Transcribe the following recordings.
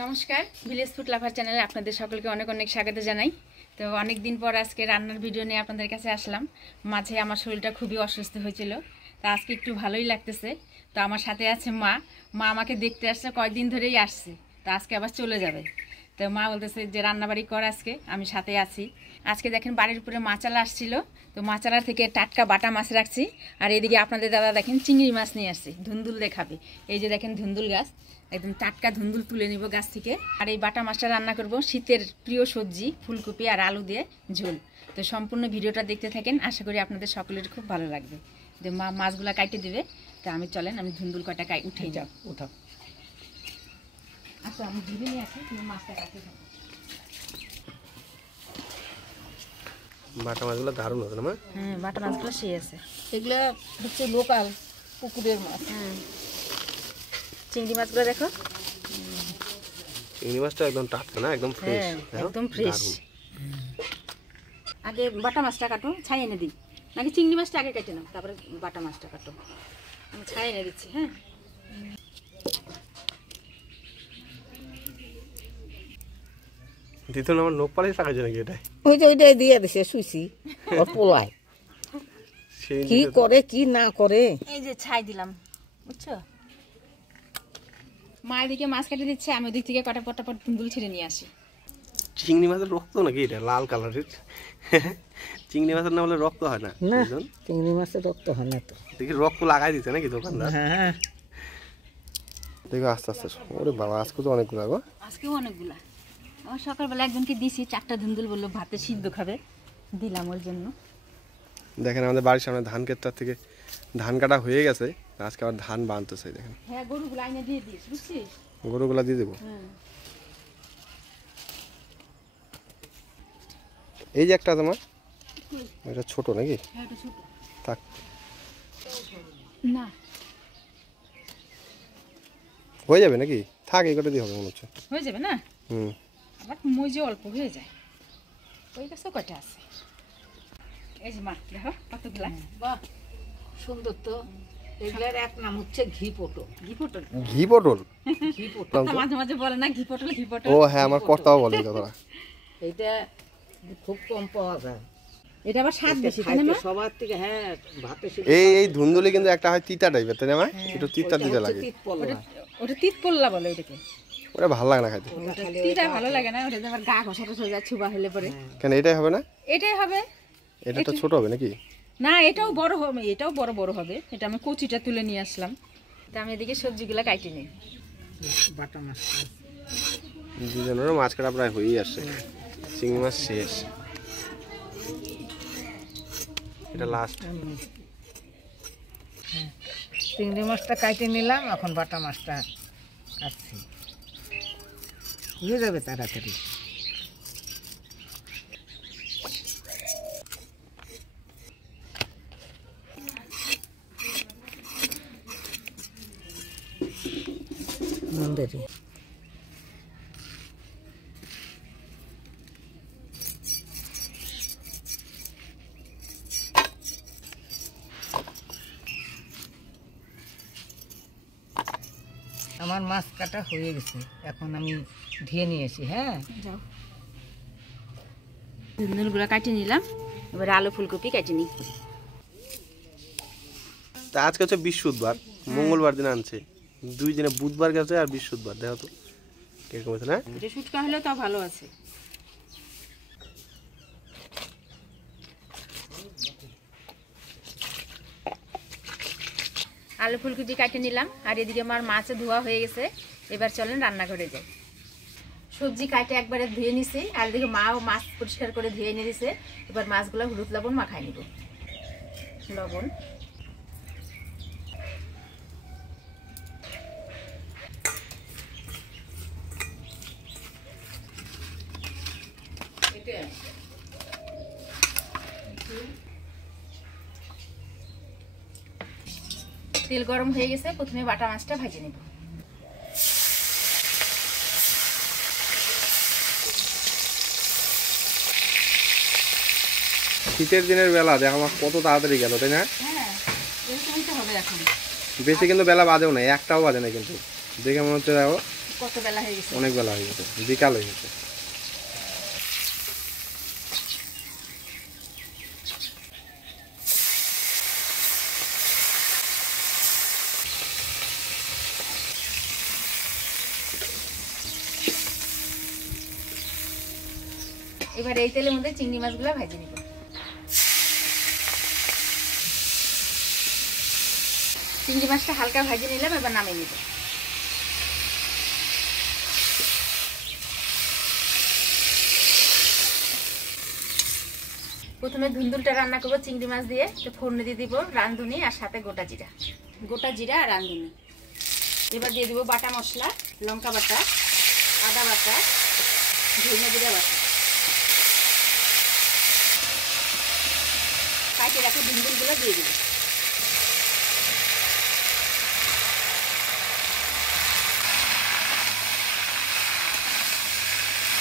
নমস্কার, village food lover চ্যানেলে আপনাদের সকলকে অনেক অনেক স্বাগত জানাই। তো অনেক দিন পর আজকে রান্নার ভিডিও নিয়ে আপনাদের কাছে আসলাম। মাঝে আমার শরীরটা খুবই অসুস্থ হয়েছিল, তো আজকে একটু ভালোই লাগতেছে। তো আমার সাথে আছে মা আমাকে দেখতে আসছে, কয়েকদিন ধরেই আসছে, তো আজকে আবার চলে যাবে। তো মা বলতেছে যে রান্নাবাড়ি কর, আজকে আমি সাথে আছি। আজকে দেখেন বাড়ির উপরে মাচালা আসছিল, তো মাচালা থেকে টাটকা বাটা মাছ রাখছি। আর এদিকে আপনাদের দাদা দেখেন চিংড়ি মাছ নিয়ে আসছে, ধুন্দুল দেখাবে। এই যে দেখেন ধুন্দুল গাছ, একদম টাটকা ধুন্দুল তুলে নিব গাছ থেকে। আর এই বাটা মাছটা রান্না করব শীতের প্রিয় সবজি ফুলকপি আর আলু দিয়ে ঝোল। তো সম্পূর্ণ ভিডিওটা দেখতে থাকেন, আশা করি আপনাদের সকলের খুব ভালো লাগবে। যে মা মাছগুলা কাটে দেবে, তো আমি চলেন আমি ধুন্দুল কটা উঠে যাও উঠাও। আচ্ছা আমি ধুয়ে নিয়ে আসি, তুমি মাছটা কাটতে থাকো। বাটা মাছগুলো দারুণ হতো না মা? হ্যাঁ, বাটা মাছগুলো সেই আছে। এগুলো হচ্ছে লোকাল পুকুরের মাছ। হ্যাঁ, চিংড়ি মাছগুলো দেখো, চিংড়ি মাছটা একদম টাটকা না, একদম ফ্রেশ। হ্যাঁ একদম ফ্রেশ। আগে বাটা মাছটা কাটো, ছাই এনে দিই, নাকি চিংড়ি মাছটা আগে কেটে নাও তারপরে বাটা মাছটা কাটো। আমি ছাই এনে দিচ্ছি। হ্যাঁ, দ্বিতীয় আমার নোক পালিশ টাকা নাকি এটা? ওইটাই দিয়ে দিছে শুইছি ওর পোলায় কি করে কি না করে। এই যে ছাই দিলাম, বুঝছো? মা এদিকে মাছ কেটে দিচ্ছে, আমি ওদিক থেকে কটা পটাপট ধুন্দুল ছিঁড়ে নিয়ে আসি। চিংড়ি মাছের রক্ত নাকি এটা? লাল কালারের চিংড়ি মাছের না হলে রক্ত হয় না? না, চিংড়ি মাছের রক্ত হয় না তো। দেখি রক্ত লাগাই দিতে নাকি দোকানদার? হ্যাঁ দেখো আস্তে আস্তে। ওরে বাবা, আজকে তো অনেকগুলো গো। আজকেও অনেকগুলা। আমার সকালবেলা একজনকে দিছি 4টা ধুন্দুল, বললো ভাতে সিদ্ধ খাবে, দিলাম ওর জন্য। দেখেন আমাদের বাড়ির সামনে ধান ক্ষেতটার থেকে ধান কাটা হয়ে গেছে, আজকে আবার ধান বানতেছে। দেখেন হ্যাঁ, গরুগুলো আইনে দিয়ে দিস, বুঝছিস? গরুগুলা দিয়ে দেবো। হ্যাঁ, এই যে একটা তোমার, এটা ছোট নাকি? হ্যাঁ এটা ছোট। থাক, না হয়ে যাবে নাকি? থাক, এই কটা দিয়ে হবে মনে হচ্ছে। হয়ে যাবে না? হুম, আবার মজে অল্প হয়ে যায়। ওই গাছও কটা আছে। এই যে মা দেখো কতগুলা। বাহ, সুন্দর তো। এগুলার এক নাম হচ্ছে ঘি পটল। ঘি পটল, ঘি পটল। ঘি পটল মাঝে মাঝে বলে না ঘি পটল ঘি পটল। ও হ্যাঁ, আমার কর্তাও বলে এই কথাটা। এটা খুব কম পাওয়া যায়। এটা আবার স্বাদ বেশি, তাই না খাইতে মা? সবার থেকে। হ্যাঁ, ভাতে এই ধুন্দুলি কিন্তু একটা হয় তিতা টাইপের, তাই না মা? একটু তিতা দিতে লাগে। ওটা তিত পল্লা বলে এটাকে। ওটা ভালো লাগে না খাইতে। তিতা ভালো লাগে না, ওটা আমার গা ঘষা টসা যায় ছুবা হলে পরে। কেন এটাই হবে না? এটাই হবে। এটা তো ছোট হবে নাকি? না, এটাও বড় হবে, এটাও বড় বড় হবে। এটা আমি কচিটা তুলে নিয়ে আসলাম। তা আমি এদিকে সবজিগুলা কাটি নিই। বাটা মাছ দুজনেরও মাছ কাটা প্রায় হয়েই আসছে, চিংড়ি মাছ শেষ, এটা লাস্ট। চিংড়ি মাছটা কাটে নিলাম, এখন বাটা মাছটা কাটছি। হয়ে যাবে তাড়াতাড়ি। মন্দিরে আমার মাছ কাটা হয়ে গেছে, এখন আমি ধুয়ে নিয়েছি। হ্যাঁ, যাও, ধুন্দুলগুলা কাটি নিলাম, এবার আলু ফুলকপি কাটি নিই। তা আজকে হচ্ছে বৃহস্পতিবার, মঙ্গলবার দিন আনছে, 2 দিনে বুধবার গেছে আর বৃহস্পতিবার। দেখো তো কিরকম হয়েছে না? এটা শুটকা হলে তাও ভালো আছে। আলু ফুলকপি কাটে নিলাম, আর এদিকে আমার মাছ ধোয়া হয়ে গেছে। এবার চলেন রান্নাঘরে যাই। সবজি কাটে একবারে ধুয়ে নিছি, আর এদিকে মাও মাছ পরিষ্কার করে ধুয়ে এনে দিছে। এবার মাছগুলো হলুদ লবণ মাখাই নিব। লবণ, তেল গরম হয়ে গেছে, প্রথমে বাটা মাছটা ভেজে নেব। শীতের দিনের বেলা দেখো আমার কত তাড়াতাড়ি গেল, তাই না? হ্যাঁ, এরকমই তো হবে এখন। বেশি কিন্তু বেলা বাজেও না, একটাও বাজে না কিন্তু। দেখে মনে হচ্ছে দেখো কত বেলা হয়ে গেছে, অনেক বেলা হয়ে গেছে, বিকাল হয়ে গেছে। এবার এই তেলের মধ্যে চিংড়ি মাছগুলো ভেজে নিব। চিংড়ি মাছটা হালকা ভেজে নিলাম, এবার নামিয়ে নিব। প্রথমে ধুন্দুলটা রান্না করবো চিংড়ি মাছ দিয়ে। তো ফোড়নে দিয়ে দিব রাঁধুনি আর সাথে গোটা জিরা আর রাঁধুনি। এবার দিয়ে দিব বাটা মশলা, লঙ্কা বাটা, আদা বাটা, ধনে জিরা বাটা, কাটে রাখা ধুন্দুলগুলো দিয়ে দিব।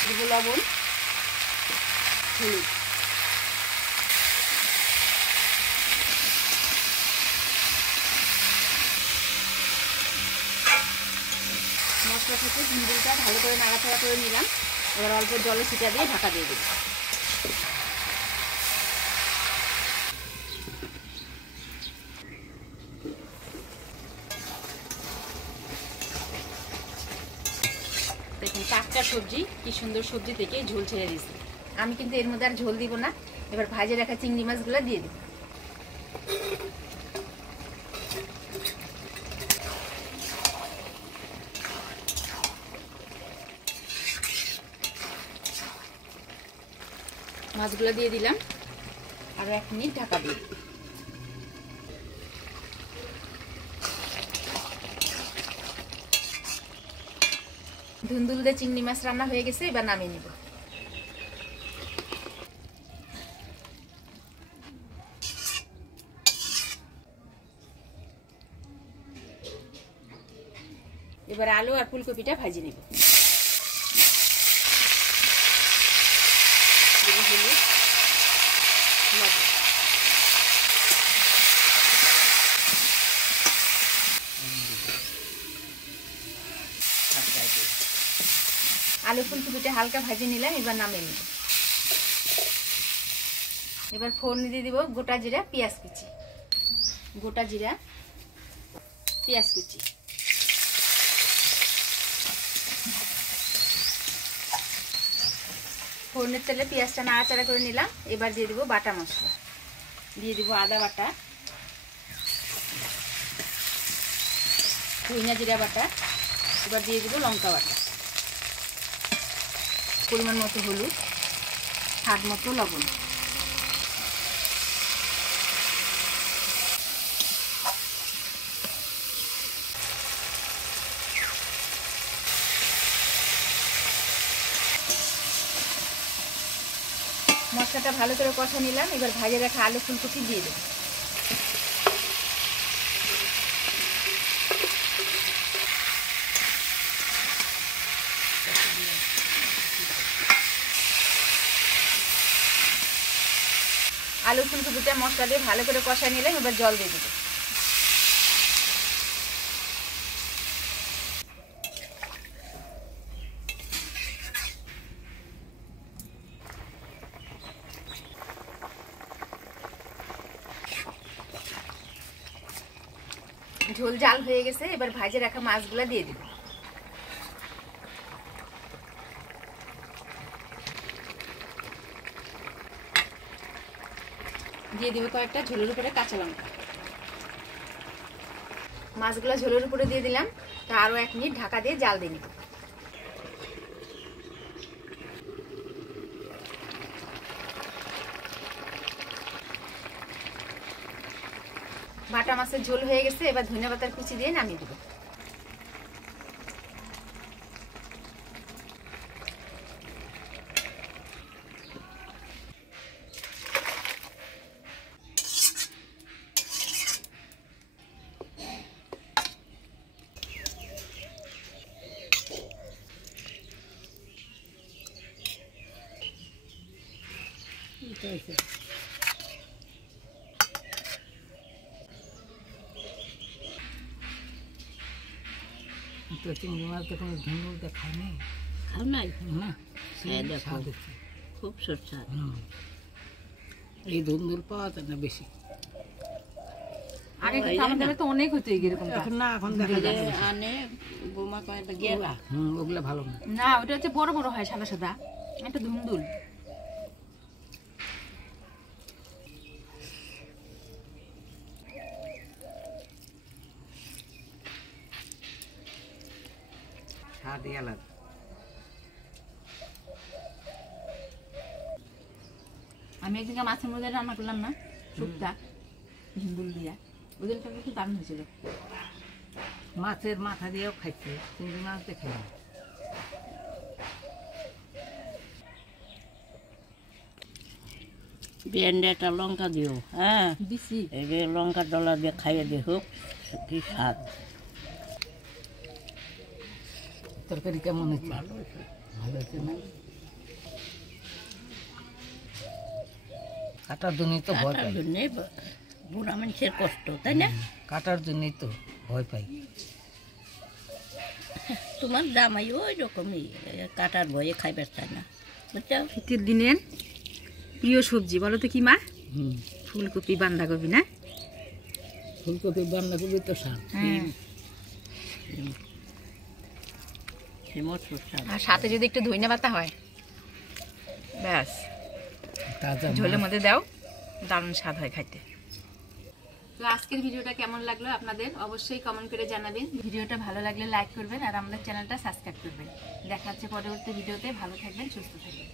দিব লবণ, হলুদ। মশলা থেকে ধুন্দুলটা ভালো করে নাড়াচাড়া করে নিলাম। এবার অল্প জলে ছিটা দিয়ে ঢাকা দিয়ে দেব। দেখুন টাটকা সবজি, কি সুন্দর সবজি থেকে ঝোল ছেড়ে দিয়েছি। আমি কিন্তু এর মধ্যে আর ঝোল দিব না। এবার ভাজে রাখা চিংড়ি মাছগুলো দিয়ে দিব। মাছগুলো দিয়ে দিলাম, আরো 1 মিনিট ঢাকা দিয়ে। ধুন্দুল দিয়ে চিংড়ি মাছ রান্না হয়ে গেছে, এবার নামিয়ে নিব। এবার আলু আর ফুলকপিটা ভাজি নিব। আলু ফুলকপিটা হালকা ভাজি নিলাম, এবার নামিয়ে নিব। এবার ফোড়ন দিয়ে দিব গোটা জিরা, পেঁয়াজ কুচি, গোটা জিরা, পেঁয়াজ কুচি। ফোড়নের তেলে পেঁয়াজটা নাড়াচাড়া করে নিলাম। এবার দিয়ে দিব বাটা মশলা, দিয়ে দিব আদা বাটা, ধনিয়া জিরা বাটা, এবার দিয়ে দিব লঙ্কা বাটা, পরিমাণ মতো হলুদ, স্বাদ মতো লবণ। মশলাটা ভালো করে কষা নিলাম। এবার ভাজে রাখা আলু ফুলকপি দিয়ে দেব। আলু ফুলকপিটা মশলা দিয়ে ভালো করে কষা নিলাম। এবার জল দিয়ে দেব। ঝোল জাল হয়ে গেছে, এবার ভাজে রাখা মাছগুলা দিয়ে দিব। দিয়ে দিব কয়েকটা ঝোলের উপরে কাঁচা লঙ্কা। মাছগুলা ঝোলের উপরে দিয়ে দিলাম। তা আরো 1 মিনিট ঢাকা দিয়ে জাল দিয়ে নিব। বাটা মাছের ঝোল হয়ে গেছে, এবার ধনিয়া পাতার কুচি দিয়ে নামিয়ে দিব। তো চিংড়ি মাছ তো কোনো ধুন্দুল খায়নি খাও নাই না হ্যাঁ দেখো স্বাদ হচ্ছে। খুব সুস্বাদ এই ধুন্দুল পাওয়া যায় না বেশি আগে কিন্তু আমাদের তো অনেক হতো এরকম। এখন না, এখন দেখা যায় না। আনে বোমা কয়েকটা গেলা ওগুলো ভালো না। না ওটা হচ্ছে বড় বড় হয় সাদা সাদা, একটা ধুন্দুল। স্বাদই আলাদা। আমি একদিনকে মাছের মধ্যে রান্না করলাম না শুক্তা ধুন্দুল দিয়া, ওদের সঙ্গে খুব দারুণ হয়েছিল। মাছের মাথা দিয়েও খাইছে, চিংড়ি মাছ দেখে না। বেন্ডে একটা লঙ্কা দিও, হ্যাঁ দিছি এই যে লঙ্কার ডলা দিয়ে খাইয়ে দেখো কি স্বাদ। তরকারি কেমন হয়েছে? ভালো হয়েছে না? কাটার জন্যই তো ভয় তার পাই, জন্যে বুড়া মানুষের কষ্ট, তাই না? কাটার জন্যই তো ভয় পাই। তোমার জামাই ওই রকমই কাটার ভয়ে খাইবার চায় না, বুঝছো? শীতের দিনের প্রিয় সবজি বলো তো কি মা? ফুলকপি বাঁধাকপি না? ফুলকপি বাঁধাকপি তো স্বাদ। হ্যাঁ, হিমত সুস্বাদ। আর সাথে যদি একটু ধইনা পাতা হয় ব্যাস, তাজা ঝোলের মধ্যে দাও, দারুণ স্বাদ হয় খাইতে। তো আজকের ভিডিওটা কেমন লাগলো আপনাদের অবশ্যই কমেন্ট করে জানাবেন। ভিডিওটা ভালো লাগলে লাইক করবেন আর আমাদের চ্যানেলটা সাবস্ক্রাইব করবেন। দেখা হচ্ছে পরবর্তী ভিডিওতে। ভালো থাকবেন, সুস্থ থাকবেন।